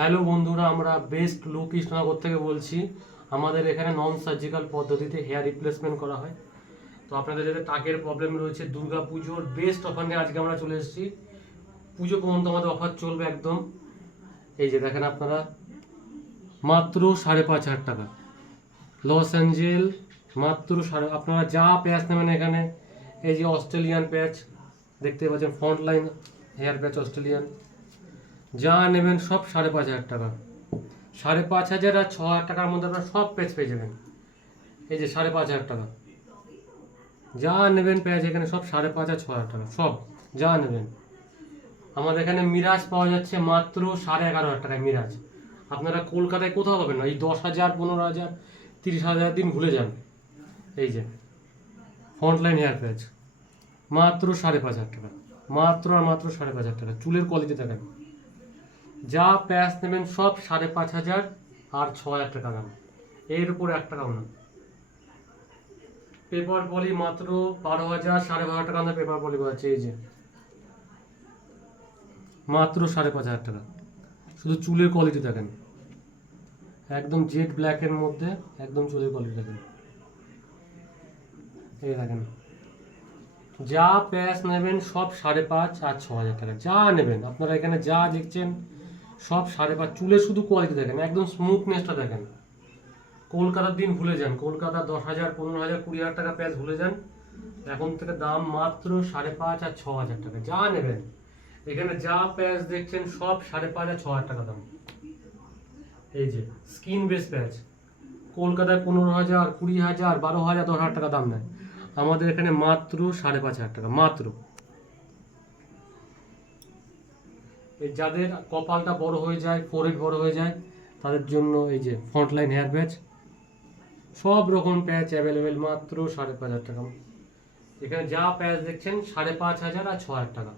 Hello বন্ধুরা, আমরা best look Krishnanagar থেকে বলছি। আমাদের এখানে নন সার্জিক্যাল পদ্ধতিতে হেয়ার রিপ্লেসমেন্ট করা হয়। তো আপনাদের যাদের টাকের প্রবলেম রয়েছে, দুর্গা পুজোর বেস্ট অফার নিয়ে আজকে আমরা চলে এসেছি। পুজো পর্যন্ত আমাদের অফার চলবে একদম। এই যে দেখেন আপনারা, মাত্র 5,500 টাকা লস অ্যাঞ্জেল, মাত্র আপনারা যা প্যাচ নেবেন এখানে। এই যে অস্ট্রেলিয়ান প্যাচ দেখতে পাচ্ছেন, front line hair patch Australian, যা নেবেন সব 5,500 টাকা। 5,500 আর 6,000 টাকার মধ্যে আপনারা সব প্যাচ পেয়ে যাবেন। এই যে 5,500 টাকা যা নেবেন প্যাচ এখানে সব 5,500 আর 6,000 টাকা, সব যা নেবেন। আমাদের এখানে মিরাজ পাওয়া যাচ্ছে মাত্র 11,500 টাকায়। মিরাজ আপনারা কলকাতায় কোথাও পাবেন না। এই 10,000, 15,000, 30,000 দিন ভুলে যান। এই যে ফ্রন্টলাইন হেয়ার প্যাচ মাত্র 5,500 টাকা, মাত্র আর মাত্র 5,500 টাকা। চুলের কোয়ালিটি দেখেন, যা প্যাচ নেবেন সব 5,500 আর 6,000 টাকা দাম, এর উপর 1 টাকাও না। পেপার পলি মাত্র 12,000, 12,500 টাকা দাম পেপার পলি পাচ্ছে। এই যে মাত্র 5,500 টাকা। শুধু চুলের কোয়ালিটি দেখেন, একদম জেড ব্ল্যাকের মধ্যে একদম চুলের কোয়ালিটি দেখেন। এই দেখেন, যা প্যাচ নেবেন সব 5,500 আর 6,000 টাকা, যা নেবেন আপনারা এখানে যা দেখছেন সব 5,500। চুলের শুধু কোয়ালিটি দেখেন, একদম স্মুথনেসটা দেখেন। কলকাতার দিন ভুলে যান, কলকাতা 10,000, 15,000, 20,000 টাকা প্যাচ ভুলে যান। এখন থেকে দাম মাত্র 5,500 আর 6,000 টাকা, যা নেবেন এখানে যা প্যাচ দেখছেন সব 5,500 আর 6,000 টাকা দাম। এই যে স্কিন বেস প্যাচ কলকাতায় 15,000, 20,000, 12,000, 10,000 টাকা দাম নেয়, আমাদের এখানে মাত্র 5,500 টাকা মাত্র। এই যাদের কপালটা বড় হয়ে যায়, ফোরহেড বড় হয়ে যায়, তাদের জন্য এই যে ফ্রন্টলাইন হেয়ার প্যাচ, সব রকম প্যাচ অ্যাভেলেবেল মাত্র 5,500 টাকা। এখানে যা প্যাচ দেখছেন 5,500 আর 6,000 টাকা।